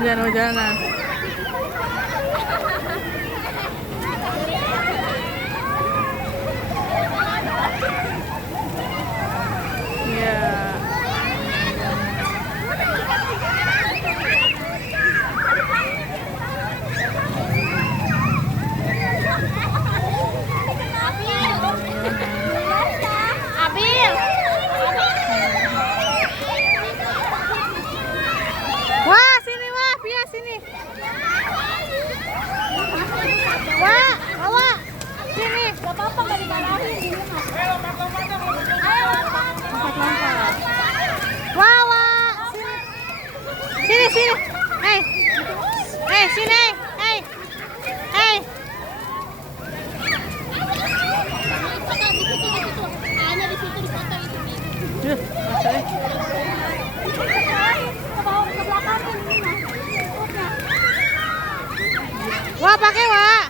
Hujan-hujanan. Ya. Abil. Wah, sini wah, Pia sini. Wah, bawa. Sini. Gak apa-apa gak dimarahin di rumah. Ayo lompat. Lompat-lompat. Wah, wah. Sini. Sini. Hei. Hei, sini. Hei. Hei. Di situ. Hanya di situ di foto itu. Duh, matanya. Ke bawah ke belakang ini. Wah, pakai, Wak.